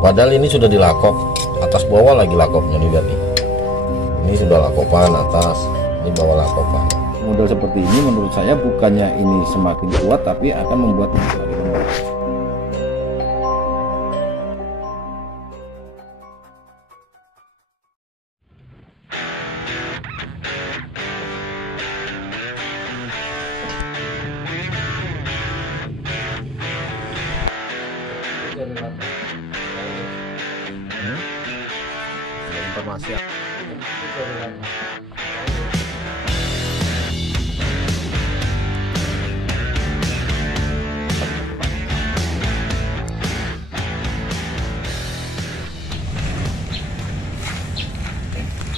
Padahal ini sudah dilakop, atas bawah lagi lakopnya, lihat nih. Ini sudah lakopan atas, ini bawah lakopan. Model seperti ini menurut saya bukannya ini semakin kuat, tapi akan membuat semakin lemah. Informasi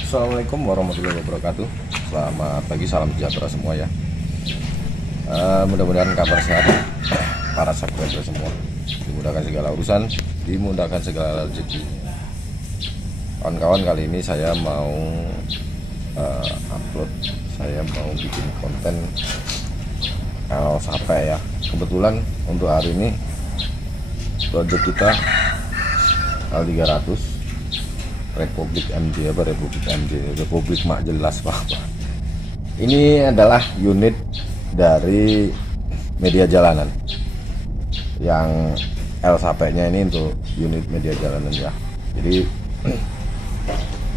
Assalamualaikum warahmatullahi wabarakatuh. Selamat pagi, salam sejahtera semua ya. Mudah-mudahan kabar sehat para subscriber semua, dimudahkan segala urusan, dimudahkan segala rezeki. Kawan-kawan, kali ini saya mau saya mau bikin konten sampai ya. Kebetulan untuk hari ini project kita L300 Republik Mak Jelas Pak. Ini adalah unit dari media jalanan. Yang L sampai-nya ini untuk unit media jalanan ya. Jadi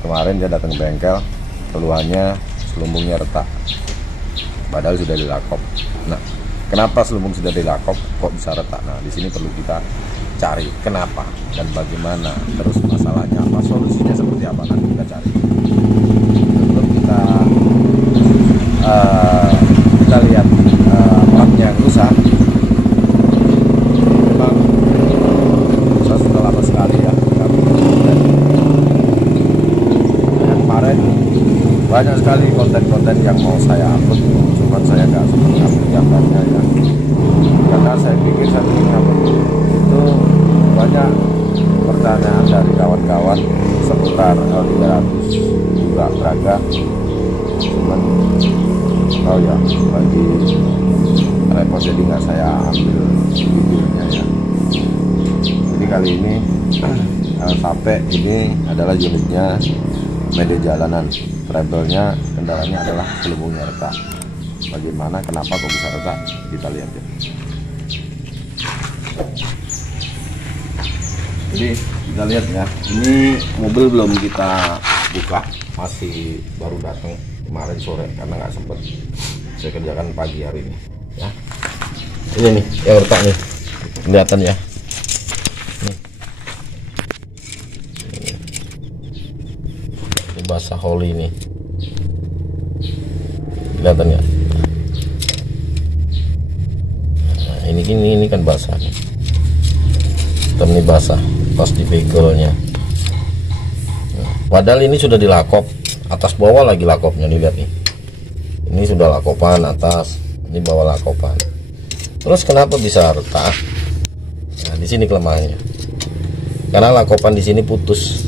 kemarin dia datang ke bengkel, keluhannya selubungnya retak, padahal sudah dilakop. Nah, kenapa selubung sudah dilakop kok bisa retak? Nah, di sini perlu kita cari kenapa dan bagaimana, terus masalahnya apa, solusinya seperti apa, nanti kita cari. Sebelum kita lihat platnya yang rusak. Memang saya sudah lama sekali ya kemarin banyak sekali konten-konten yang mau saya upload, cuman saya nggak sempat upload gambarnya ya, karena saya pikir saya ingin upload itu banyak pertanyaan dari kawan-kawan seputar L300 juga Braga, cuman lagi repot jadi nggak saya ambil videonya ya. Jadi kali ini sampai ini adalah unitnya media jalanan, treble-nya, kendalanya adalah selubungnya retak. Bagaimana, kenapa kok bisa retak, kita lihat ya. Jadi kita lihat ya, ini mobil belum kita buka, masih baru datang kemarin sore karena nggak sempet saya kerjakan pagi hari ini ya. Ini nih yang retak nih, kelihatan ya. Ini basah oli ini, kelihatan ya. Nah, ini kan basah nih. Hitam nih basah pas di begelnya. Nah, padahal ini sudah dilakop, atas bawah lagi lakopnya, dilihat nih. Ini sudah lakopan atas, ini bawah lakopan. Terus kenapa bisa retak? Nah, di sini kelemahannya. Karena lakopan di sini putus,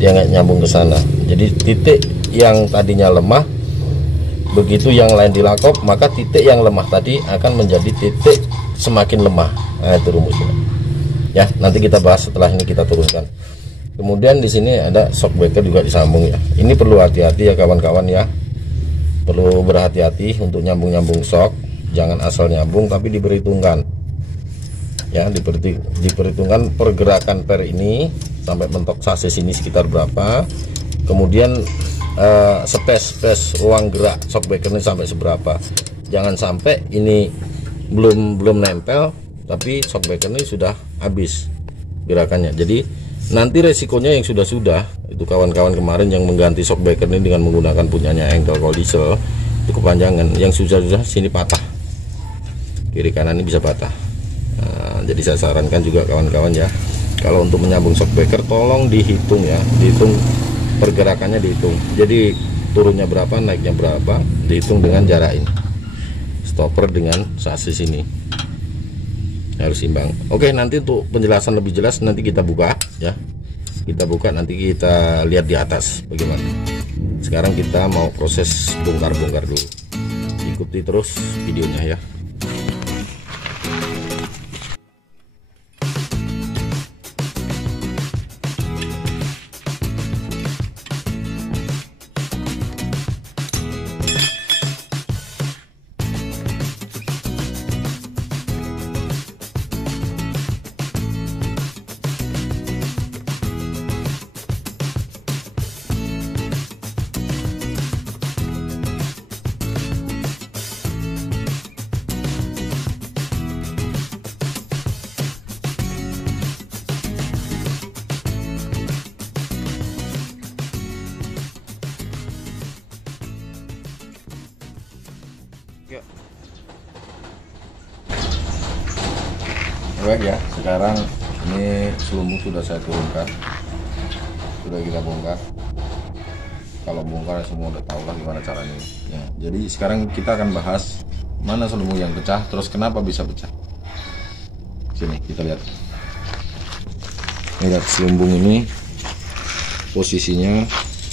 dia nggak nyambung ke sana. Jadi titik yang tadinya lemah, begitu yang lain dilakop, maka titik yang lemah tadi akan menjadi titik semakin lemah. Nah, itu rumusnya. Ya, nanti kita bahas setelah ini kita turunkan. Kemudian di sini ada shockbreaker juga disambung ya. Ini perlu hati-hati ya kawan-kawan ya. Perlu berhati-hati untuk nyambung-nyambung shock. Jangan asal nyambung, tapi diperhitungkan. Ya, diperhitungkan pergerakan per ini sampai mentok sasis ini sekitar berapa. Kemudian space ruang gerak shockbreaker ini sampai seberapa. Jangan sampai ini belum nempel, tapi shockbreaker ini sudah habis gerakannya. Jadi nanti resikonya yang sudah itu kawan-kawan kemarin yang mengganti shockbreaker ini dengan menggunakan punyanya Engkel Cold Diesel itu kepanjangan, yang sudah sini patah, kiri kanan ini bisa patah. Nah, jadi saya sarankan juga kawan-kawan ya, kalau untuk menyambung shockbreaker tolong dihitung ya, dihitung pergerakannya, dihitung. Jadi turunnya berapa, naiknya berapa, dihitung dengan jarak ini, stopper dengan sasis ini harus imbang. Oke, nanti untuk penjelasan lebih jelas nanti kita buka ya, kita buka nanti kita lihat di atas bagaimana. Sekarang kita mau proses bongkar-bongkar dulu, ikuti terus videonya ya. Baik ya, sekarang ini selumbung sudah saya turunkan, sudah kita bongkar. Kalau bongkar semua udah tahu lah gimana caranya ya. Jadi sekarang kita akan bahas mana selumbung yang pecah, terus kenapa bisa pecah. Sini kita lihat. Lihat selumbung ini posisinya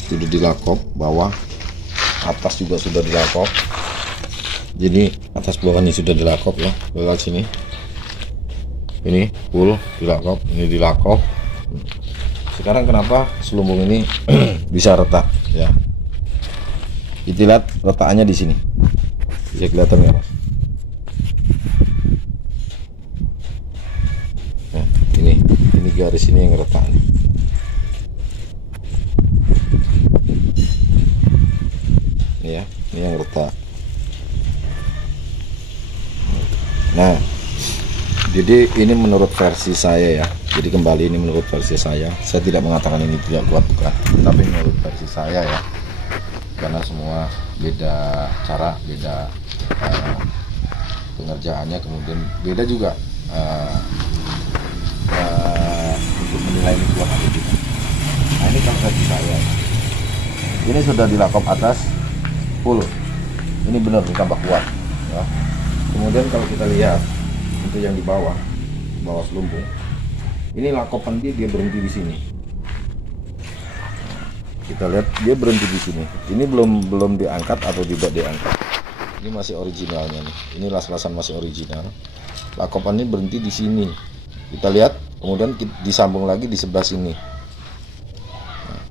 sudah dilakop, bawah atas juga sudah dilakop. Jadi atas bawah ini sudah dilakop ya. Lihat sini. Ini full dilakop, ini dilakop. Sekarang kenapa selumbung ini bisa retak ya? Kita lihat retakannya di sini. Bisa kelihatan ya, Mas? Nah, ini garis ini yang retak. Ini ya, ini yang retak. Nah, jadi ini menurut versi saya ya. Jadi kembali ini menurut versi saya. Saya tidak mengatakan ini tidak kuat, bukan. Tapi menurut versi saya ya. Karena semua beda cara, beda pengerjaannya, kemudian beda juga untuk menilai ini kuat atau tidak. Nah ini kan versi saya. Ini sudah dilakop atas full. Ini benar ditambah kuat. Ya. Kemudian kalau kita lihat untuk yang di bawah selumbung, ini lakopan dia berhenti di sini. Kita lihat dia berhenti di sini. Ini belum diangkat atau tidak diangkat. Ini masih originalnya nih. Ini las-lasan masih original. Lakopan ini berhenti di sini. Kita lihat, kemudian disambung lagi di sebelah sini. Nah,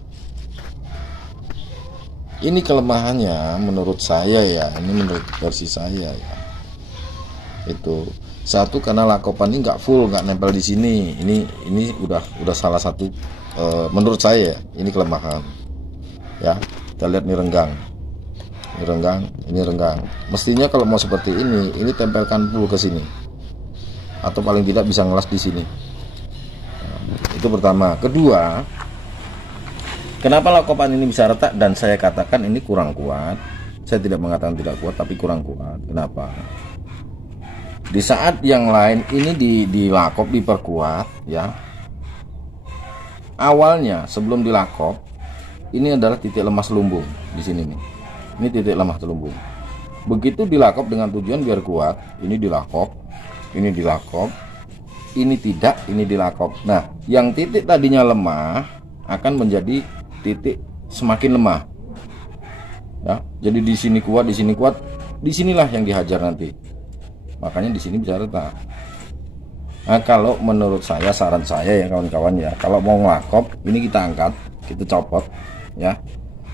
ini kelemahannya menurut saya ya. Ini menurut versi saya ya. Itu satu karena lakopan ini nggak full, nggak nempel di sini. Ini udah salah satu menurut saya ini kelemahan ya. Kita lihat nih renggang, ini renggang. Mestinya kalau mau seperti ini tempelkan full ke sini atau paling tidak bisa ngelas di sini. Nah, itu pertama. Kedua, kenapa lakopan ini bisa retak dan saya katakan ini kurang kuat. Saya tidak mengatakan tidak kuat, tapi kurang kuat. Kenapa? Di saat yang lain ini dilakop, diperkuat ya. Awalnya sebelum dilakop, ini adalah titik lemah selumbung di sini nih. Ini titik lemah selumbung. Begitu dilakop dengan tujuan biar kuat, ini dilakop, ini dilakop, ini tidak, ini dilakop. Nah, yang titik tadinya lemah akan menjadi titik semakin lemah. Ya, jadi di sini kuat, disinilah yang dihajar nanti. Makanya di sini bisa retak. Nah, kalau menurut saya, saran saya ya kawan-kawan ya, kalau mau ngelakop, ini kita angkat, kita copot ya.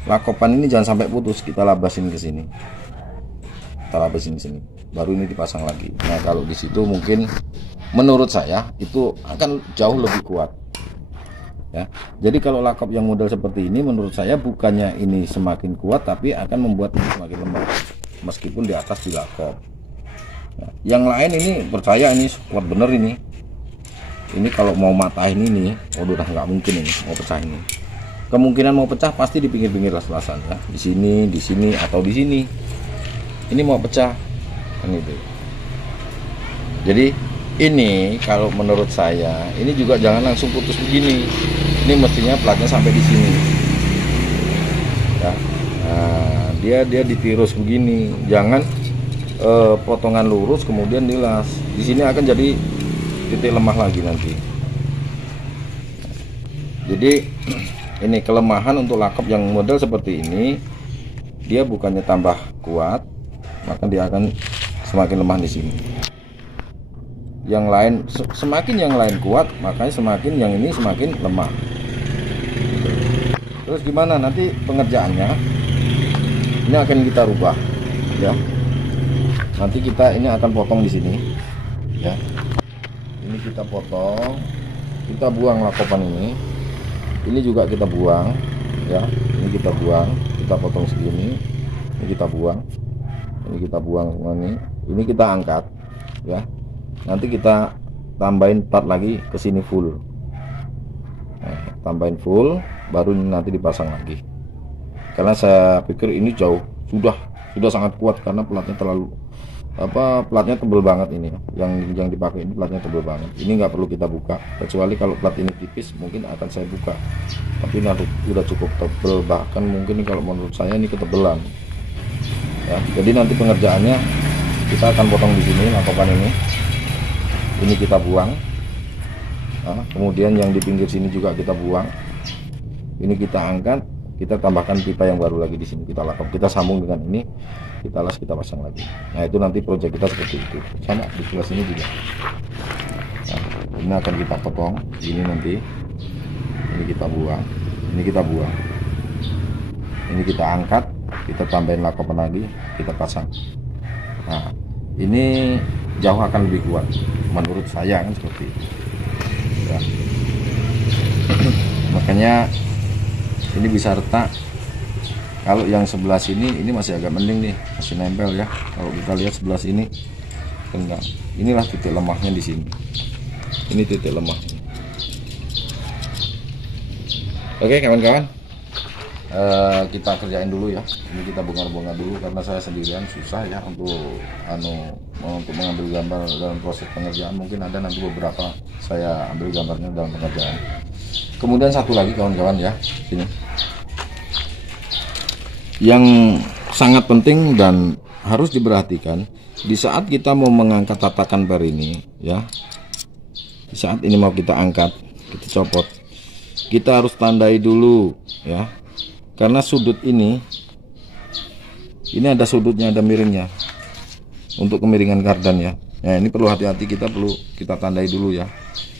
Lakopan ini jangan sampai putus, kita labasin ke sini. Kita labasin sini. Baru ini dipasang lagi. Nah, kalau di situ mungkin menurut saya itu akan jauh lebih kuat. Ya. Jadi kalau lakop yang model seperti ini menurut saya bukannya ini semakin kuat, tapi akan membuat ini semakin lemah. Meskipun di atas dilakop. Nah, yang lain ini percaya ini kuat bener ini. Ini kalau mau matahin ini, udah nggak mungkin ini mau pecah ini. Kemungkinan mau pecah pasti di pinggir-pinggir las-lasan ya. Di sini atau di sini. Ini mau pecah kan itu. Jadi ini kalau menurut saya ini juga jangan langsung putus begini. Ini mestinya platnya sampai di sini. Ya. Nah, dia ditirus begini. Jangan potongan lurus kemudian dilas. Di sini akan jadi titik lemah lagi nanti. Jadi ini kelemahan untuk lakop yang model seperti ini, dia bukannya tambah kuat, maka dia akan semakin lemah di sini. Yang lain semakin yang lain kuat, makanya semakin yang ini semakin lemah. Terus gimana nanti pengerjaannya? Ini akan kita rubah ya. Nanti kita ini akan potong di sini ya. Ini kita potong, kita buang lakopan ini juga kita buang ya. Ini kita buang, kita potong segini, ini kita buang, ini kita buang semua ini kita angkat ya. Nanti kita tambahin plat lagi ke sini full. Nah, tambahin full, baru nanti dipasang lagi. Karena saya pikir ini jauh sudah sangat kuat karena platnya terlalu platnya tebel banget ini ya. Yang dipakai ini platnya tebel banget. Ini nggak perlu kita buka, kecuali kalau plat ini tipis mungkin akan saya buka. Tapi ini udah cukup tebel, bahkan mungkin kalau menurut saya ini ketebelan. Ya, jadi nanti pengerjaannya kita akan potong di sini lakopan ini kita buang. Nah, kemudian yang di pinggir sini juga kita buang. Ini kita angkat, kita tambahkan pipa yang baru lagi di sini, kita lakop, kita sambung dengan ini, kita las, kita pasang lagi. Nah itu nanti proyek kita seperti itu. Sama di sebelah sini juga. Nah, ini akan kita potong, ini nanti, ini kita buang, ini kita buang, ini kita angkat, kita tambahin lakopan lagi, kita pasang. Nah ini jauh akan lebih kuat menurut saya kan seperti itu ya. Makanya ini bisa retak. Kalau yang sebelah sini ini masih agak mending nih, masih nempel ya. Kalau kita lihat sebelah sini enggak. Inilah titik lemahnya di sini. Ini titik lemahnya. Oke kawan-kawan, kita kerjain dulu ya. Ini kita bongkar-bongkar dulu karena saya sendirian susah ya untuk mengambil gambar dalam proses pengerjaan. Mungkin ada nanti beberapa saya ambil gambarnya dalam pengerjaan. Kemudian satu lagi kawan-kawan ya, sini yang sangat penting dan harus diperhatikan di saat kita mau mengangkat tatakan per ini ya. Di saat ini mau kita angkat, kita copot, kita harus tandai dulu ya. Karena sudut ini ada sudutnya, ada miringnya untuk kemiringan kardan ya. Nah ini perlu hati-hati, kita perlu kita tandai dulu ya.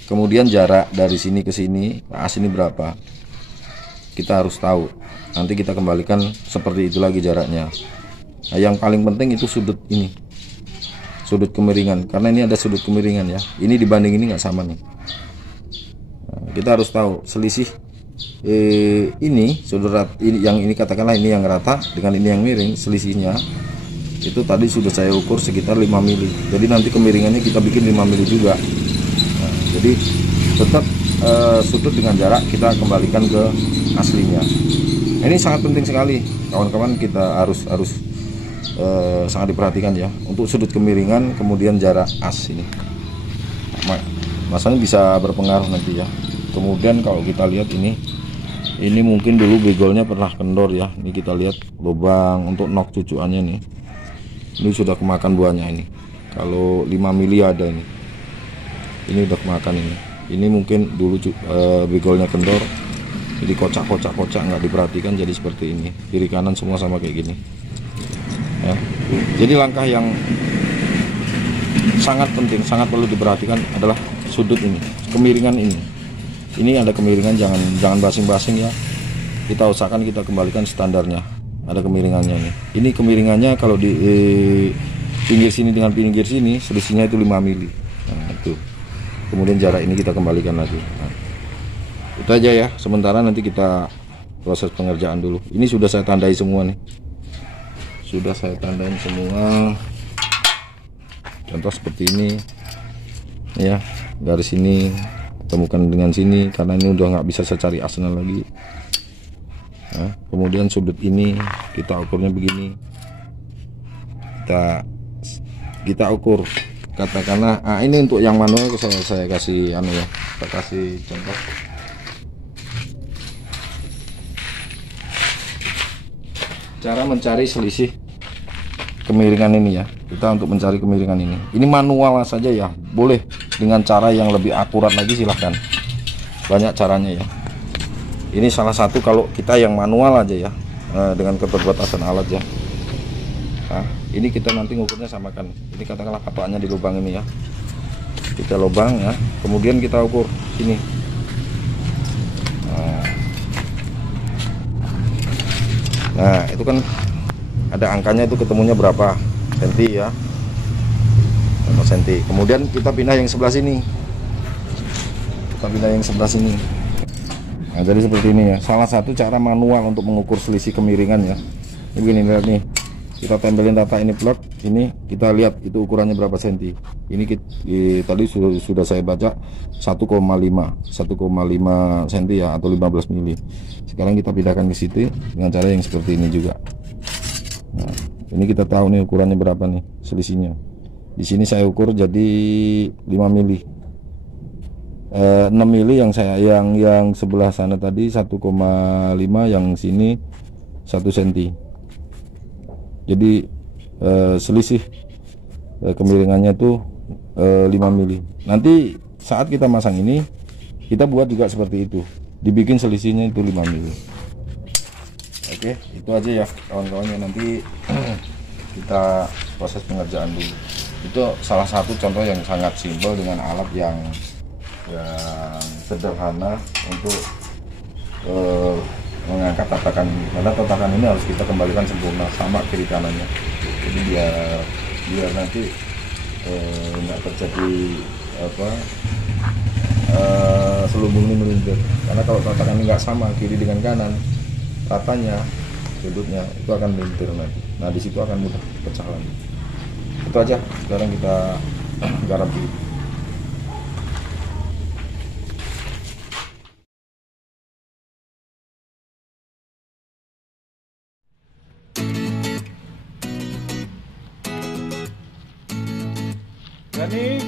Kemudian jarak dari sini ke sini, as ini berapa, kita harus tahu. Nanti kita kembalikan seperti itu lagi jaraknya. Nah, yang paling penting itu sudut ini, sudut kemiringan, karena ini ada sudut kemiringan ya. Ini dibanding ini nggak sama nih. Nah, kita harus tahu selisih ini sudut ini, yang ini katakanlah ini yang rata dengan ini yang miring, selisihnya itu tadi sudah saya ukur sekitar 5 mili. Jadi nanti kemiringannya kita bikin 5 mili juga. Nah, jadi tetap sudut dengan jarak kita kembalikan ke aslinya. Ini sangat penting sekali kawan-kawan, kita harus sangat diperhatikan ya untuk sudut kemiringan, kemudian jarak as ini. Masanya bisa berpengaruh nanti ya. Kemudian kalau kita lihat ini mungkin dulu begolnya pernah kendor ya. Ini kita lihat lubang untuk nok cucuannya nih. Ini sudah kemakan buahnya ini. Kalau 5 mili ada ini. Ini udah kemakan ini. Ini mungkin dulu begolnya kendor. Jadi kocak nggak diperhatikan jadi seperti ini. Kiri kanan semua sama kayak gini. Ya. Jadi langkah yang sangat penting, sangat perlu diperhatikan adalah sudut ini, kemiringan ini. Ini ada kemiringan, jangan basing-basing ya. Kita usahakan kita kembalikan standarnya. Ada kemiringannya nih. Ini kemiringannya kalau di pinggir sini dengan pinggir sini selisihnya itu 5 mili. Nah, itu. Kemudian jarak ini kita kembalikan lagi. Nah, itu aja ya. Sementara nanti kita proses pengerjaan dulu. Ini sudah saya tandai semua nih. Sudah saya tandain semua. Contoh seperti ini. Ya, garis ini temukan dengan sini karena ini udah nggak bisa saya cari asnya lagi. Nah, kemudian sudut ini kita ukurnya begini, kita ukur katakanlah ini untuk yang manual saya kasih ya, kita kasih contoh. Cara mencari selisih kemiringan ini ya, kita untuk mencari kemiringan ini manual saja ya, boleh dengan cara yang lebih akurat lagi silahkan, banyak caranya ya. Ini salah satu kalau kita yang manual aja ya, dengan keterbatasan alat ya. Nah, ini kita nanti ngukurnya samakan. Ini katakanlah patokannya di lubang ini ya, kita lubang ya, kemudian kita ukur ini. Nah itu kan ada angkanya, itu ketemunya berapa senti ya, berapa senti. Kemudian kita pindah yang sebelah sini, Nah jadi seperti ini ya, salah satu cara manual untuk mengukur selisih kemiringan ya. Ini begini, lihat nih, kita tempelin data ini plug, ini kita lihat itu ukurannya berapa senti. Ini tadi sudah saya baca 1,5 senti ya, atau 15 mili. Sekarang kita pindahkan ke situ dengan cara yang seperti ini juga. Nah, Ini kita tahu nih ukurannya berapa nih selisihnya. Di sini saya ukur jadi 5 mili. 6 mili yang sebelah sana tadi 1,5, yang sini 1 cm. Jadi selisih kemiringannya tuh 5 mili. Nanti saat kita masang ini kita buat juga seperti itu, dibikin selisihnya itu 5 mili. Oke, itu aja ya kawan-kawannya. Nanti kita proses pengerjaan dulu. Itu salah satu contoh yang sangat simpel dengan alat yang sederhana untuk mengangkat tatakan ini. Karena tatakan ini harus kita kembalikan sempurna sama kiri kanannya. Jadi biar nanti nggak terjadi selubung ini melintir. Karena kalau tatakan ini nggak sama kiri dengan kanan, ratanya sudutnya itu akan melintir nanti. Nah di situ akan mudah pecah lagi. Itu aja. Sekarang kita garap dulu. Jadi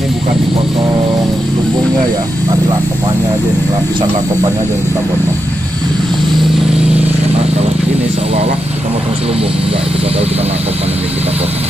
ini bukan dipotong lumbungnya ya, tapi lakopannya aja nih, lapisan lakopannya aja yang kita potong. Karena kalau ini seolah-olah kita potong selumbung, enggak, itu padahal kita lakopan yang kita potong.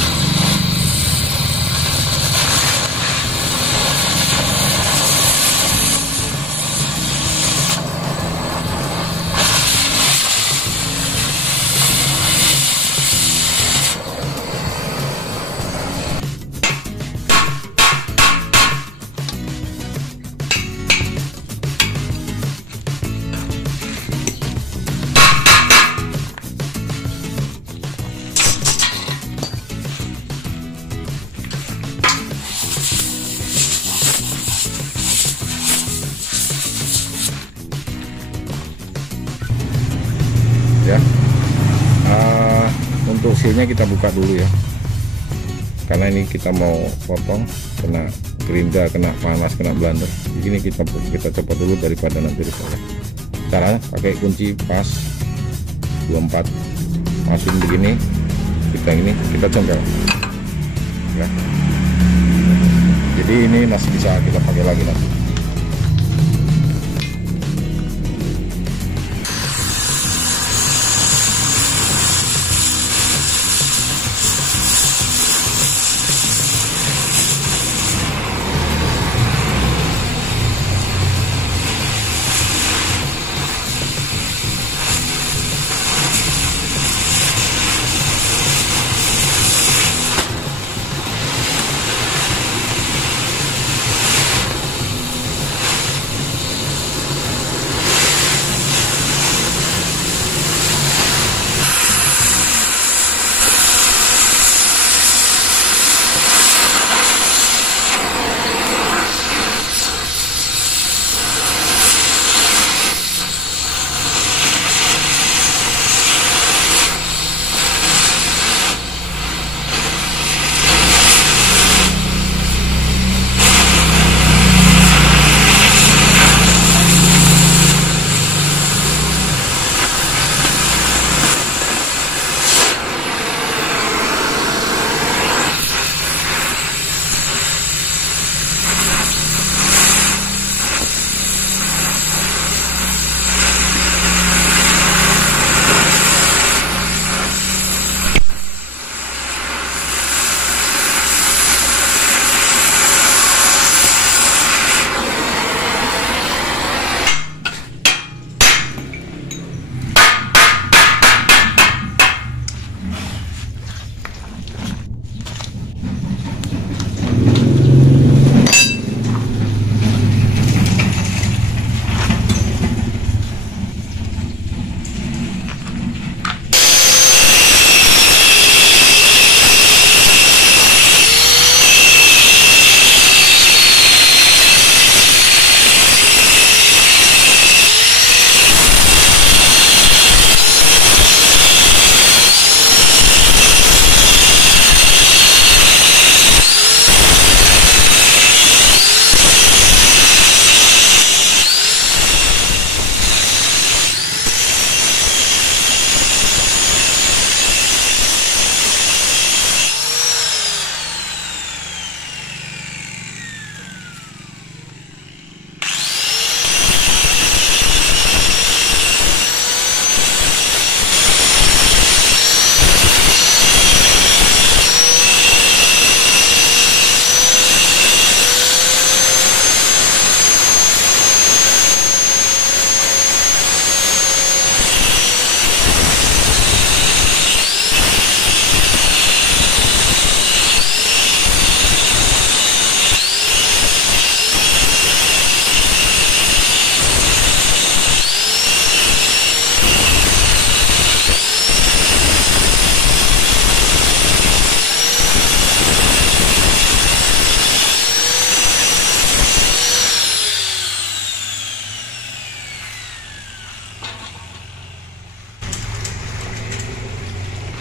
Ya, untuk sealnya kita buka dulu ya, karena ini kita mau potong, kena gerinda, kena panas, kena blender. Begini kita copot dulu daripada nanti rusak. Caranya pakai kunci pas 24, masukin begini, kita congkel ya. Jadi ini masih bisa kita pakai lagi nanti.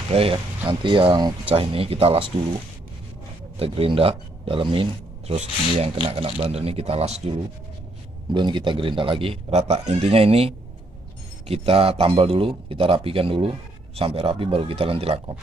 Oke ya, nanti yang pecah ini kita las dulu, kita gerinda, dalemin. Terus ini yang kena blender ini kita las dulu, kemudian kita gerinda lagi rata. Intinya ini kita tambal dulu, kita rapikan dulu sampai rapi, baru kita nanti lakop.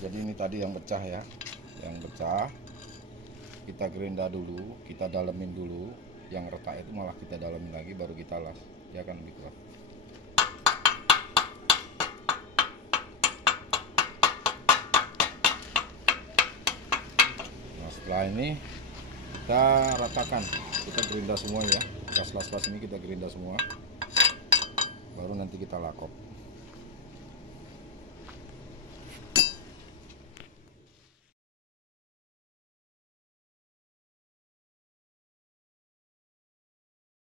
Jadi ini tadi yang pecah ya, yang pecah kita gerinda dulu, kita dalemin dulu. Yang retak itu malah kita dalemin lagi, baru kita las, dia akan lebih kuat. Nah setelah ini kita ratakan, kita gerinda semua ya, bekas las-las ini kita gerinda semua, baru nanti kita lakop.